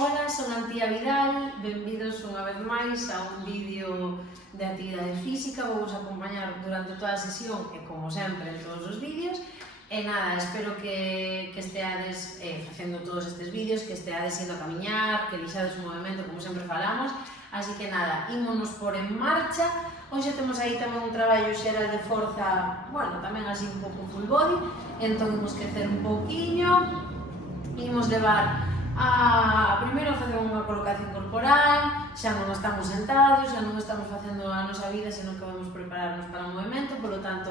Ola, son Antía Vidal, benvidos unha vez máis a un vídeo de actividade física. Vos acompañar durante toda a sesión e, como sempre, en todos os vídeos. E nada, espero que esteades facendo todos estes vídeos, que esteades indo a camiñar, que lixades un movimento, como sempre falamos. Así que nada, ímonos por en marcha. Hoxe temos aí tamén un traballo xeral de forza, bueno, tamén así un pouco full body. Entón, imos crecer un pouquiño. Imos levar primeiro facer unha colocación corporal, xa non estamos sentados, xa non estamos facendo a nosa vida, senón que vamos prepararnos para o movimento, polo tanto,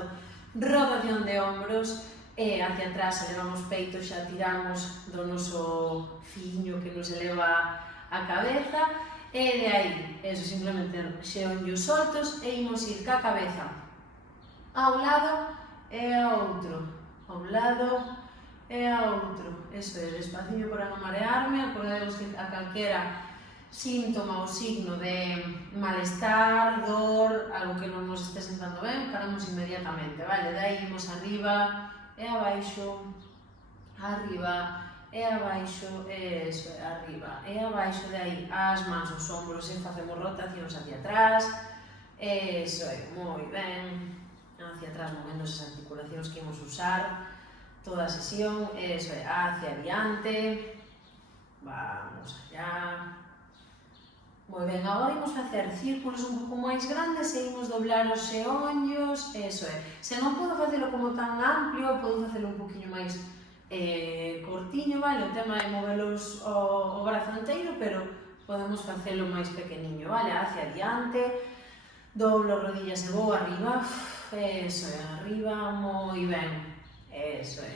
rotación de hombros e hacia atrás, elevamos peito, xa tiramos do noso fiño que nos eleva a cabeza, e de aí, eso, simplemente xeonllos soltos e imos ir ca cabeza a un lado e a outro, a un lado e a outro. Eso é, despaciño para non marearme. Acordemos que a calquera síntoma ou signo de malestar, dor, algo que non nos este sentando ben, paramos inmediatamente, vale? De aí imos arriba e abaixo, arriba e abaixo, eso é, arriba e abaixo, de aí as mans aos ombros e facemos rotacións hacia atrás, eso é, moi ben, hacia atrás movendo esas articulacións que imos usar toda a sesión, eso é, hacia adiante, vamos allá. Moi ben, agora imos facer círculos un pouco máis grandes e imos doblar os xeonllos, eso é. Se non podo facelo como tan amplio, podo facelo un poquinho máis cortiño, vale? O tema é movelos o brazo inteiro, pero podemos facelo máis pequeniño, vale? Hacia adiante, doblo rodillas e vou arriba, eso é, arriba, moi ben. Eso é,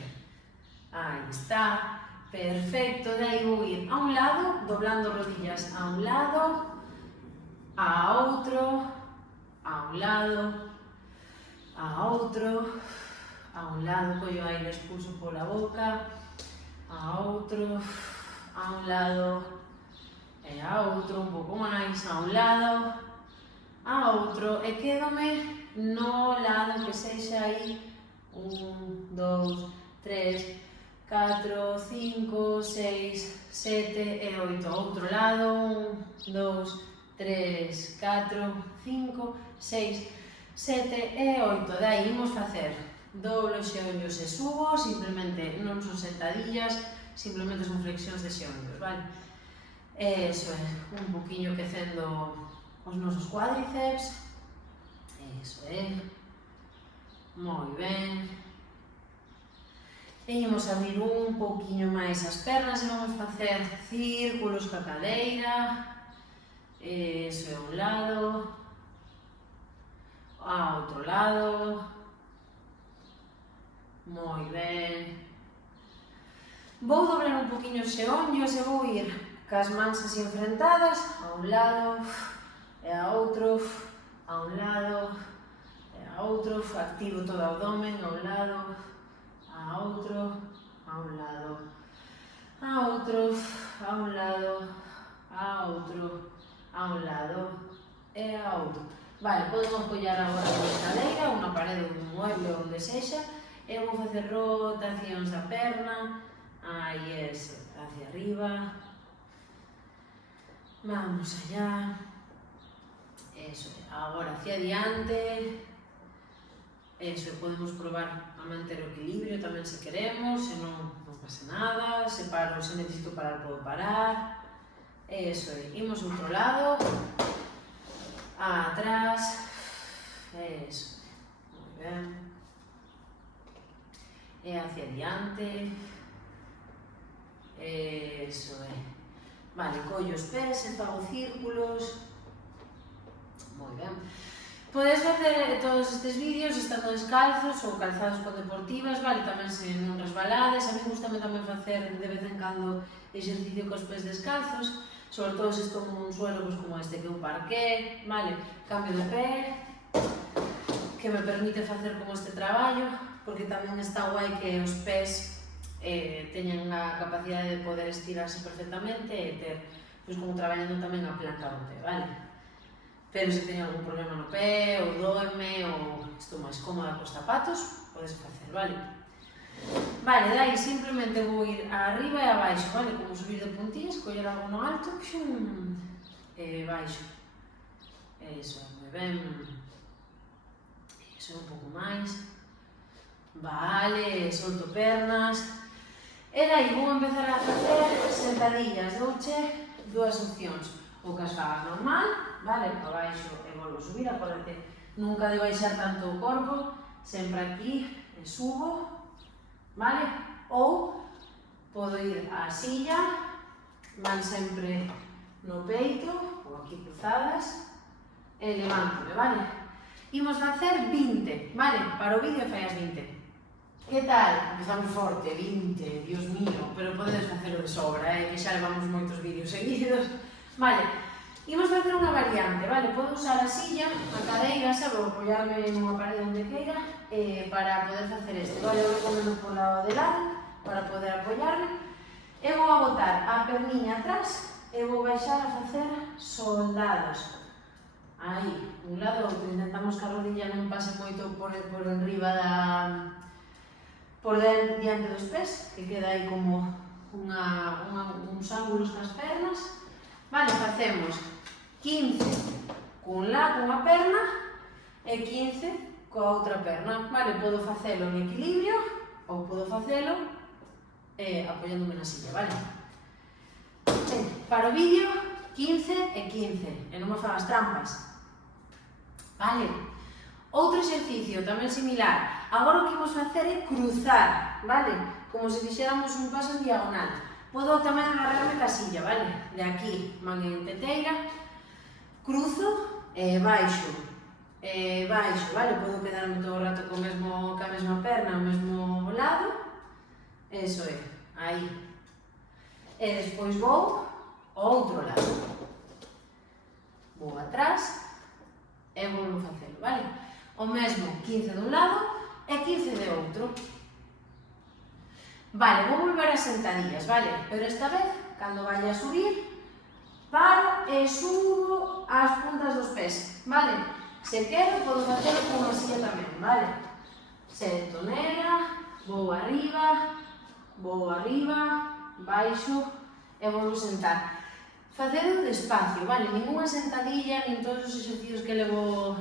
aí está, perfecto. De aí vou ir a un lado, doblando rodillas a un lado, a outro, a un lado, a outro, a un lado, collo aire, expulso pola boca, a outro, a un lado e a outro, un pouco máis, a un lado, a outro, e quédome no lado que sexa aí. 1, 2, 3, 4, 5, 6, 7 e 8. Outro lado, 1, 2, 3, 4, 5, 6, 7 e 8. Daí imos facer doblo xeonllos e subo, simplemente non son sentadillas, simplemente son flexións de xeonllos, vale? Eso é, un poquinho quecendo os nosos cuádriceps, eso é. Moi ben. E imos abrir un pouquiño máis as pernas e vamos facer círculos ca cadeira. Eso é un lado, a outro lado. Moi ben. Vou doblar un pouquiño os xeonllos e vou ir cas mans así enfrentadas, a un lado e a outro, a un lado, a outro, activo todo o abdomen, a un lado, a outro, a un lado, a outro, a un lado, a outro, a un lado e a outro. Vale, podemos apoiar agora unha cadeira, unha parede, un mueble, onde sexa, e vou facer rotacións da perna, aí eso, hacia arriba, vamos allá, eso, agora hacia adiante. Eso, podemos probar a manter o equilibrio tamén se queremos, se non pasa nada, se paro, se necesito parar, podo parar. Eso, imos ao outro lado, atrás, eso, moi ben. E hacia adiante, eso é. Vale, collo os pés e fago círculos, moi ben. Podes facer todos estes vídeos estando descalzos ou calzados con deportivas, vale? Tamén se non resbalades. A mí gustame tamén facer de vez en cando exercicio cos pés descalzos, sobre todo se estou nun suelo como este que é un parqué, vale? Cambio de pé, que me permite facer como este traballo, porque tamén está guai que os pés teñen a capacidade de poder estirarse perfectamente e ter, pois, como traballando tamén a planca do pé, vale? Pero se teño algún problema no pé, ou doeme, ou estou máis cómoda cos zapatos, podes facer, vale? Vale, de aí simplemente vou ir arriba e abaixo, vale? Como subir de puntillas, coller algo no alto, xum, e baixo. Eso, moi ben. Eso, un pouco máis. Vale, solto pernas. E daí vou empezar a facer sentadillas. Douche dúas opcións. O que as fagas normal, vale? Abaixo e volvo a subir, acordate, nunca de baixar tanto o corpo, sempre aquí, e subo, vale? Ou podo ir á silla, van sempre no peito, ou aquí cruzadas, e levántome, vale? Imos facer 20, vale? Para o vídeo fai as 20. Que tal? Empezamos forte, 20, Dios mío, pero podedes facelo de sobra, que xa levamos moitos vídeos seguidos. Vale, imos facer unha variante, vale? Podo usar a silla, a cadeira, xa vou apoiarme nunha parede onde queira para poder facer isto, vale? Vou comendo por lado de lado para poder apoiarme e vou a botar a perniña atrás e vou baixar a facer soldados. Aí, un lado outro, intentamos que a rodilla non pase moito por enriba por diante dos pés, que queda aí como uns ángulos nas pernas. Vale, facemos 15 cunha perna e 15 coa outra perna. Vale, podo facelo en equilibrio ou podo facelo apoiándome na silla, vale? Para o vídeo, 15 e 15, e non me fagas trampas. Vale? Outro exercicio tamén similar. Agora o que imos facer é cruzar, vale? Como se fixéramos un paso en diagonal. Podo tamén agarrarme ca silla, vale? De aquí, man en teteira, cruzo e baixo, vale? Podo quedarme todo o rato ca mesma perna, o mesmo lado, eso é, aí. E despois vou ao outro lado. Vou atrás e volvo a facelo, vale? O mesmo 15 dun lado e 15 de outro. Vale, vou volver a sentadillas, vale? Pero esta vez, cando vaya a subir, paro e subo as puntas dos pés, vale? Se quero, podo facelo con a silla tamén, vale? Sento nela, vou arriba, baixo e volvo a sentar. Facelo despacio, vale? Ninguna sentadilla, nin todos os exercicios que levo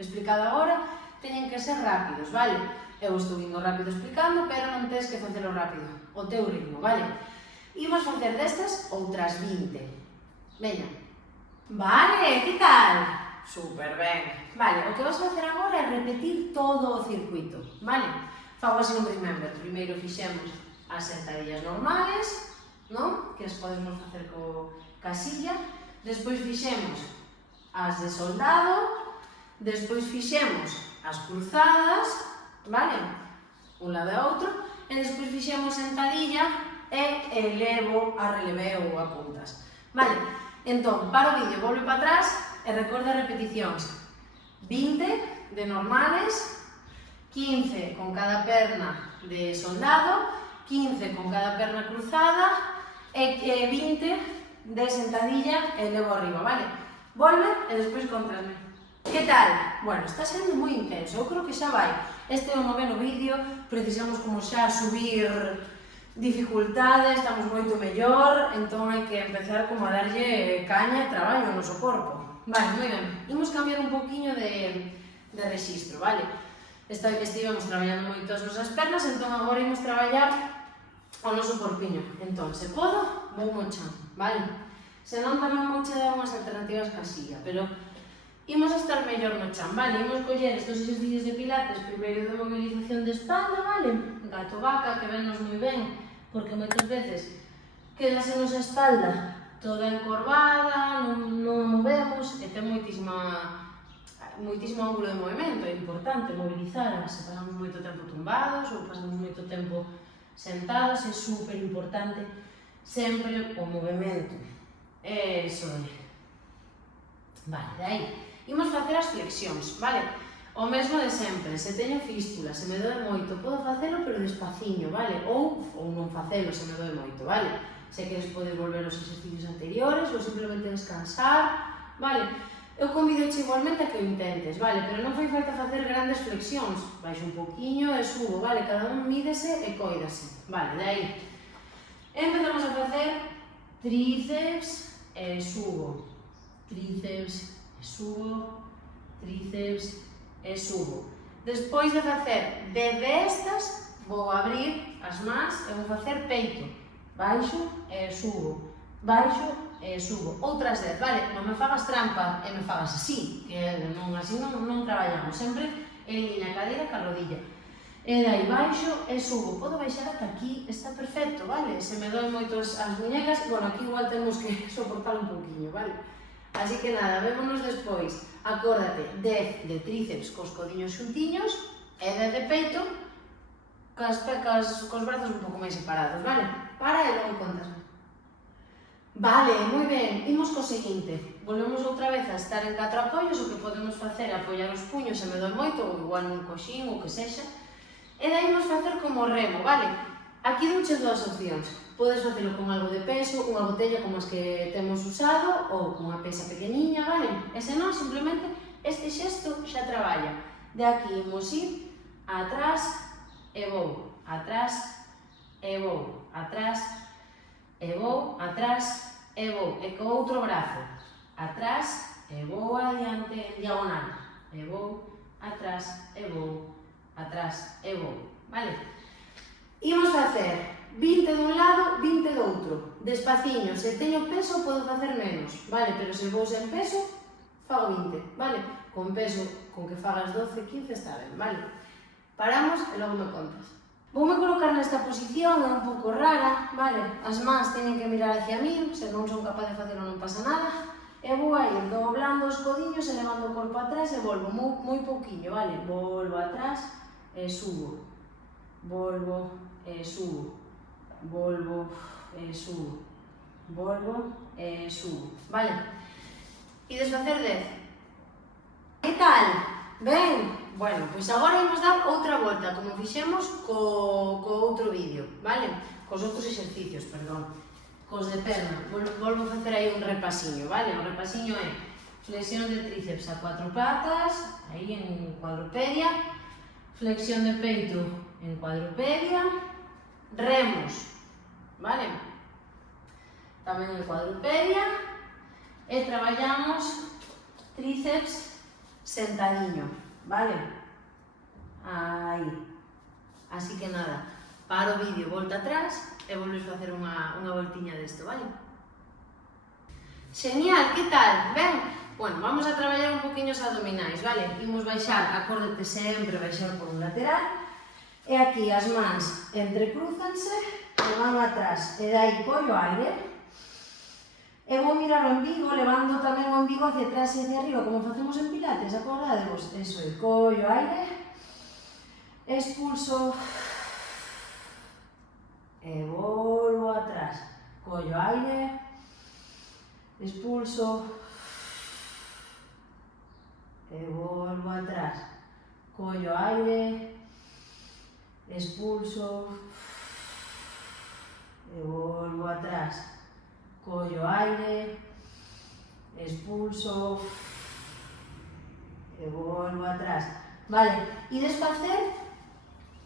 explicado agora, teñen que ser rápidos, vale? Eu estou indo rápido explicando, pero non tens que facelo rápido, o teu ritmo, vale? Imos facer destas outras 20. Veña. Vale, que tal? Super ben. Vale, o que vas facer agora é repetir todo o circuito, vale? Fago así un remember. Primeiro fixemos as sentadillas normales, non? Que as podemos facer ca silla. Despois fixemos as de soldado. Despois fixemos as cruzadas, vale? Un lado e outro. E despois fixemos sentadilla e elevo a releveo ou a puntas. Vale? Entón, paro o vídeo, volve para atrás e recorda repeticións. 20 de normales, 15 con cada perna de soldado, 15 con cada perna cruzada e 20 de sentadilla e elevo arriba, vale? Volve e despois cóntrame. Que tal? Bueno, está sendo moi intenso, eu creo que xa vai. Este é o 9º vídeo, precisamos como xa subir dificultade, estamos moito mellor, entón hai que empezar como a darlle caña e traballo ao noso corpo. Vale, moi ben. Imos cambiar un poquinho de rexistro, vale? Estivemos traballando moito as nosas pernas, entón agora imos traballar o noso corpiño. Entón, se podo, vou mo chan, vale? Se non tamén vou che dar unhas alternativas ca silla, pero imos a estar mellor no chan, vale? Imos coller estes exercicios de pilates, primeiro de movilización de espalda, vale? Gato vaca, que vennos moi ben, porque moitas veces quedase a nosa espalda toda encorvada, non a movemos, e ten moitísimo ángulo de movimento, é importante movilizar, se pasamos moito tempo tumbados ou pasamos moito tempo sentados, é super importante sempre o movimento. Eso é. Vale, de aí. Imos facer as flexións, vale? O mesmo de sempre, se teño fístula, se me doe moito, podo facelo pero despaciño, vale? Ou non facelo se me doe moito, vale? Se queres podes volver aos exercicios anteriores ou simplemente descansar, vale? Eu convidoche igualmente a que o intentes, vale? Pero non fai falta facer grandes flexións. Baixo un poquinho e subo, vale? Cada un mídese e cóidase. Vale, de aí. Empezamos a facer tríceps e subo. Tríceps e subo. Tríceps e subo. Despois de facer 10 destas, vou abrir as mans e vou facer peito. Baixo e subo. Baixo e subo. Outras 10, vale? Non me fagas trampa e me fagas así, que así non traballamos. Sempre en liña cadeira ca rodilla. E dai baixo e subo. Podo baixar ata aquí, está perfecto, vale? Se me doen moito as muñecas, bueno, aquí igual temos que soportar un poquinho, vale? Así que nada, vémonos despois. Acórdate, 10 de tríceps cos codiños xuntiños e 10 de peito cos brazos un pouco máis separados, vale? Para e logo contas. Vale, moi ben, imos co seguinte. Volvemos outra vez a estar en 4 apoios, o que podemos facer é apoiar os puños se me doi moito, ou igual nun coxín, ou que sexa. E daí imos facer como remo, vale? Aquí douche dúas opcións. Podes facelo con algo de peso, unha botella como as que temos usado, ou unha pesa pequeniña, vale? E se non, simplemente este xesto xa traballa. De aquí imos ir atrás e vou, atrás e vou, atrás e vou, atrás e vou, e co outro brazo, atrás e vou adiante en diagonal, e vou, atrás e vou, atrás e vou, vale? Imos facer 20 dun lado, 20 do outro, despaciño, se teño peso podo facer menos, vale? Pero se vou sen peso, fago 20, vale? Con peso, con que fagas 12, 15 está ben, vale? Paramos e logo me contas. Voume colocar nesta posición, é un pouco rara, vale? As mans teñen que mirar hacia min, se non son capaz de facelo non pasa nada. E vou a ir doblando os codiños e levando o corpo atrás e volvo moi pouquiño, vale? Volvo atrás e subo. Volvo e subo. Volvo e subo. Volvo e subo, vale? E desfacer 10. Que tal? Ben? Bueno, pois agora imos dar outra volta, como fixemos co outro vídeo, vale? Cos outros exercicios, perdón. Cos de perna. Volvo a facer aí un repasiño, vale? O repasiño é flexión de tríceps a 4 patas, aí en cuadrupedia, flexión de peito en cuadrupedia, remos, vale? Tamén en cuadrupedia, e traballamos tríceps sentadiño, vale? Aí. Así que nada, paro o vídeo, volta atrás e volves a facer unha voltiña desto, vale? Genial, que tal? Ben? Bueno, vamos a traballar un poquinho os abdominais, vale? Imos baixar, acórdate sempre baixar por un lateral, e aquí as mans entrecrúzanse e van atrás, e dai collo aire. E vou mirar o embigo, levando tamén o embigo hacia atrás e hacia arriba, como facemos en pilates, acordadevos? Eso é, collo aire, expulso, e volvo atrás, collo aire, expulso, e volvo atrás, collo aire, expulso, e volvo atrás. Collo aire, expulso e volvo atrás. Vale, e desfacer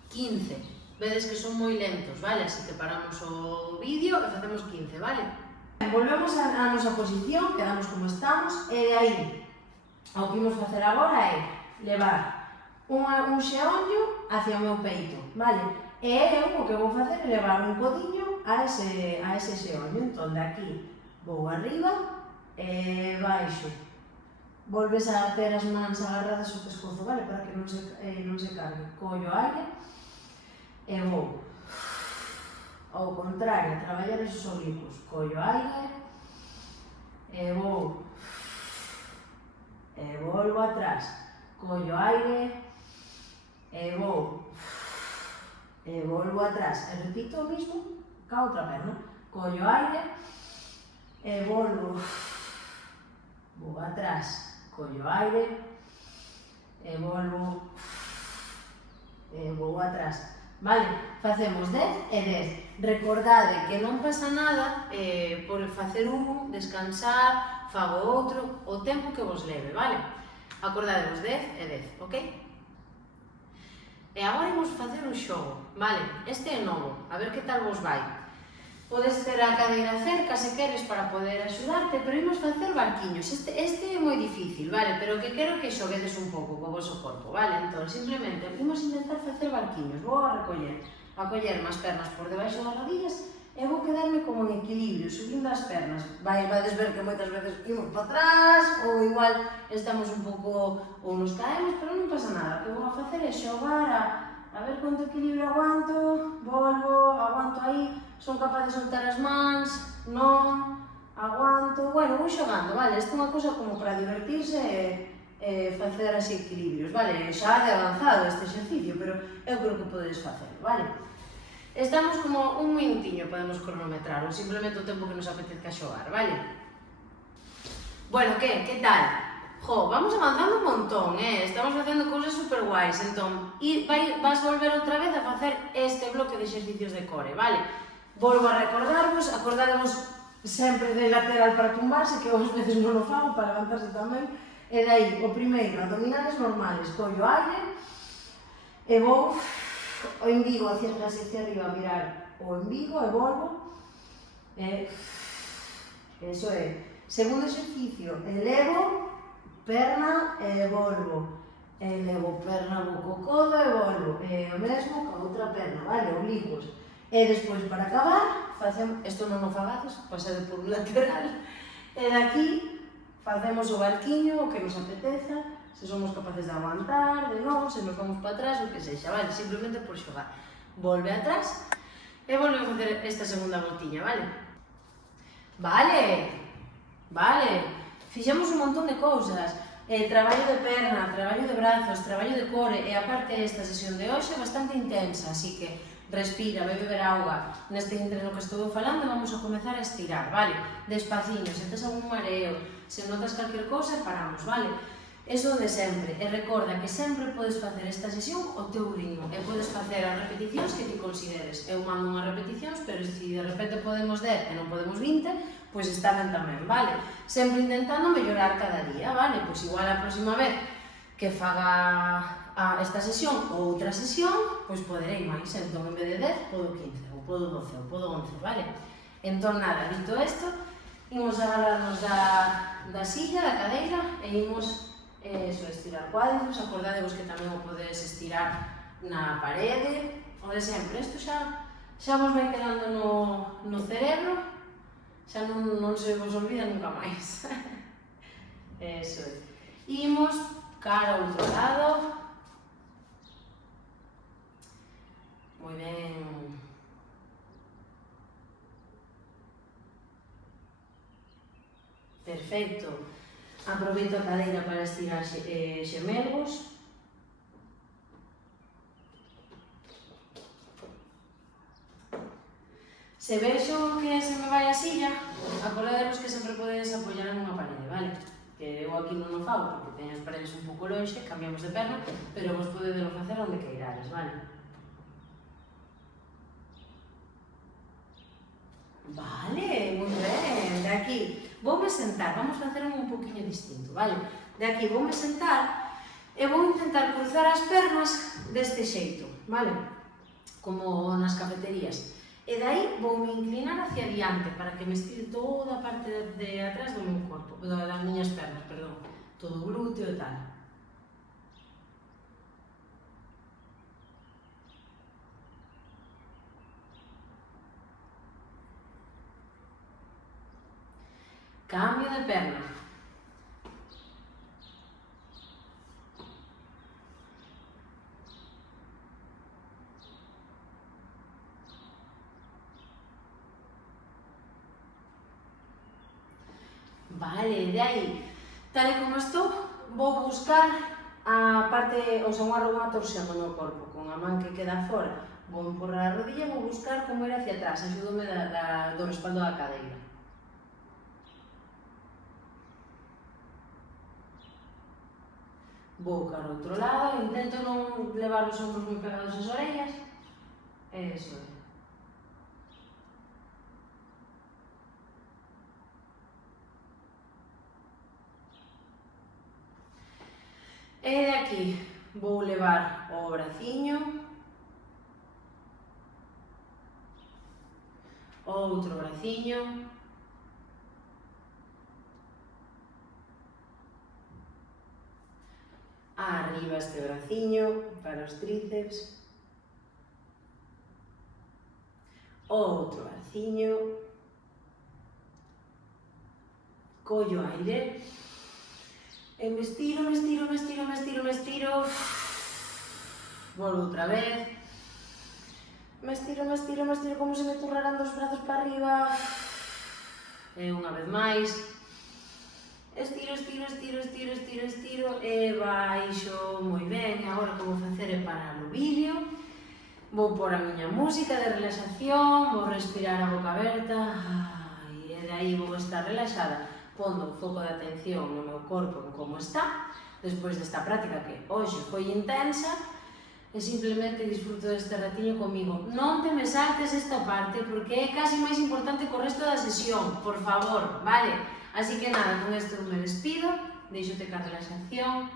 15. Vedes que son moi lentos, vale? Así que paramos o vídeo e facemos 15, vale? Volvemos a nosa posición, quedamos como estamos, e de aí, o que imos facer agora é levar un xeonllo hacia o meu peito, vale? E eu o que vou facer é levar un codiño a ese xeonllo. Entón, de aquí vou arriba e baixo. Volves a ter as mans agarradas ao pescozo, vale? Para que non se cargue. Collo aire e vou. Ao contrario, a traballar esos oblicuos. Collo aire e vou. E volvo atrás. Collo aire e vou. E volvo atrás. E repito o mismo ca outra perna. Collo aire e volvo. Vou atrás. Collo aire e volvo. E vou atrás. vale? Facemos 10 e 10. Recordade que non pasa nada por facer un, descansar, fago outro, o tempo que vos leve, vale? Acordadevos 10 e 10, ok? E agora imos facer un xogo, vale? Este é novo, a ver que tal vos vai. Podes ter a cadeira cerca se queres para poder axudarte, pero imos facer barquiños. Este é moi difícil, vale? Pero que quero que xoguedes un pouco co vosso corpo, vale? Entón, simplemente, imos intentar facer barquiños. Vou a coller as pernas por debaixo das rodillas e vou quedarme como en equilibrio, subindo as pernas. Vades ver que moitas veces imos para atrás, ou igual estamos un pouco, ou nos caemos, pero non pasa nada. O que vou a facer é xogar a ver quanto equilibrio aguanto, volvo, aguanto aí, son capaz de soltar as mans, non, aguanto, bueno, vou xogando, vale? Isto é unha cosa como para divertirse e facer así equilibrios, vale? Xa de avanzado este exercicio, pero eu creo que podedes facelo, vale? Estamos como un minutiño, podemos cronometrar, ou simplemente o tempo que nos apetezca xogar, vale? Bueno, que tal? Jo, vamos avanzando un montón, estamos facendo cousas super guais, entón, vas volver outra vez a facer este bloque de exercicios de core, vale? Volvo a recordarvos, acordadevos sempre de lateral para tumbarse, que eu ás veces non o fago, para levantarse tamén, e dai, o primeiro, abdominales normales, collo aire, e vou o embigo hacia atrás e hacia arriba a mirar o embigo e volvo, eso é. Segundo exercicio, elevo, perna e volvo, elevo perna, vou co codo e volvo, e o mesmo ca outra perna, vale, oblicuos. E despois, para acabar, facemos, isto non o fagades, pasade por un lateral, e daqui facemos o barquiño, o que nos apeteza, se somos capaces de aguantar, de non, se nos vamos para atrás, o que sexa, vale, simplemente por xogar. Volve atrás e volve a facer esta segunda voltiña, vale? Vale, fixemos un montón de cousas, traballo de perna, traballo de brazos, traballo de core, e aparte esta sesión de hoxe é bastante intensa, así que respira, vai beber auga. Neste entreno que estou falando vamos a comezar a estirar, vale? Despaciño, se tes algún mareo, se notas calquer cousa, paramos, vale? Eso de sempre, e recorda que sempre podes facer esta sesión ao teu ritmo, e podes facer as repeticións que ti consideres. Eu mando unhas repeticións, pero se de repente podemos 10 e non podemos 20, pois está ben tamén, vale? Sempre intentando mellorar cada día, vale? Pois igual a próxima vez que faga esta sesión ou outra sesión, pois poderei máis, entón en vez de 10, podo 15, ou podo 12, ou podo 11, vale? Entón nada, dito isto, imos agarrarnos da silla, da cadeira, e imos estirar cuádriceps, acordadevos que tamén o podedes estirar na parede, o de sempre, isto xa vos vai quedando no cerebro, xa non se vos olvida nunca máis. Eso é. Imos cara ao outro lado. Moi ben. Perfecto. Aproveito a cadeira para estirar xemelgos. Se vexo que se me vai a silla, acordadevos que sempre podedes apoiar en unha parede, vale? Que eu aquí non o fago porque teño as paredes un pouco lonxe, cambiamos de perna, pero vos podedelo facer onde queirades, vale? Vale, moi ben, de aquí voume sentar, vamos facer un poquinho distinto, vale? De aquí voume sentar e vou intentar cruzar as pernas deste xeito, vale? Como nas cafeterías. E dai voume inclinar hacia diante para que me estire toda a parte de atrás do meu corpo, das miñas pernas, perdón, todo o glúteo e tal. Cambio de perna. Vale, de aí, tal e como estou, vou buscar a parte, o sea, unha torsión no meu corpo, con a man que queda fora, vou empurrar a rodilla e vou buscar como ir hacia atrás, axúdome do respaldo da cadeira. Vou cara ao outro lado, intento non levar os ombros moi pegados ás orellas, Eso é. E de aquí vou levar o braciño, outro braciño, arriba este braciño para os tríceps, outro braciño, collo aire, e me estiro, me estiro, me estiro, me estiro, me estiro, volvo outra vez, me estiro, me estiro, me estiro, como se me turraran dos brazos para arriba, e unha vez máis, estiro, estiro, estiro, estiro, estiro, estiro, e baixo, moi ben. Agora o que vou facer é parar o vídeo, vou pôr a miña música de relaxación, vou respirar a boca aberta, e de aí vou estar relaxada, pondo o foco de atención no meu corpo en como está, despois desta práctica que hoxe foi intensa, e simplemente disfruto deste ratiño comigo. Non te me saltes esta parte, porque é casi máis importante co resto da sesión, por favor, vale? Así que nada, con isto me despido, deixote ca relaxación,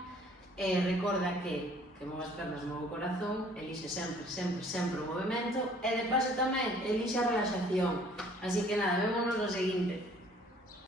e recorda que move as pernas, move o corazón, elixe sempre, sempre, sempre o movimento, e de paso tamén elixe a relaxación. Así que nada, vémonos no seguinte.